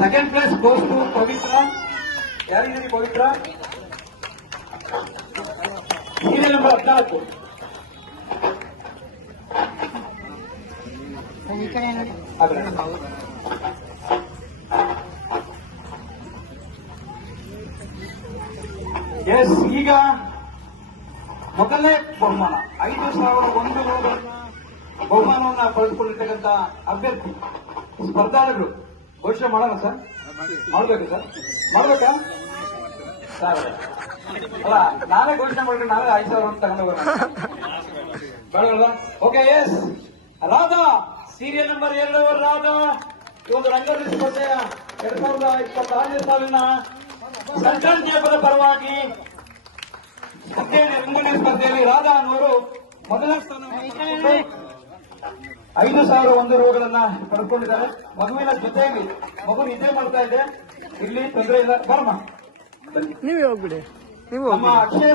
Second place goes to Pavitra ಯಾರಿದ್ದೀರಿ Pavitra? Serial number ಹದಿನಾಲ್ಕು. Yes ಈಗ ಮೊದಲನೇ ಬಹುಮಾನ. ಐದು ಸಾವಿರ ಒಂದು ಬಹುಮಾನವನ್ನು ಬಹುಮಾನವನ್ನ ಪಡೆದುಕೊಂಡಿರ್ತಕ್ಕಂಥ ಅಭ್ಯರ್ಥಿ ಸ್ಪರ್ಧಾಳುಗಳು ಘೋಷಣೆ ಮಾಡೋಣ ಸರ್? ಮಾಡ್ಬೇಕು ಸರ್. ಮಾಡ್ಬೇಕಾ? ಅಲ್ಲ ನಾನೇ ಘೋಷಣೆ ಮಾಡ್ಕೊಂಡು ನಾನೇ ಐದು ಸಾವಿರ ಅಂತ ತಗೊಂಡು ಬೇಡ okay yes Radha serial number ಎರಡು, ರಾಧಾ. ಇವತ್ತು ಒಂದು ರಂಗೋಲಿ ಸ್ಪರ್ಧೆಯ ಎರಡ್ ಸಾವಿರದ ಇಪ್ಪತ್ತಾರನೇ ಸಾಲಿನ ಸೆಂಟ್ರಲ್ ಜೇಬದ ಪರವಾಗಿ ಸ್ಪರ್ಧೆಯಲ್ಲಿ ರಂಗೋಲಿ ಸ್ಪರ್ಧೆಯಲ್ಲಿ ರಾಧಾ ಅನ್ನೋರು ಮೊದಲ ಸ್ಥಾನ ಐದು ಸಾವಿರ ಒಂದು ರೋಗಗಳನ್ನ ಪಡ್ಕೊಂಡಿದ್ದಾರೆ. ಮಗುವಿನ ಜೊತೆಯಲ್ಲಿ ಮಗು ನಿದ್ದೆ ಮಾಡ್ತಾ ಇದೆ. ಇಲ್ಲಿ ತೊಂದರೆ ಇಲ್ಲ. ಬರಮ್ಮ. ನೀವೇ ಹೋಗ್ಬಿಡಿ. ನೀವು ಅಕ್ಷಯ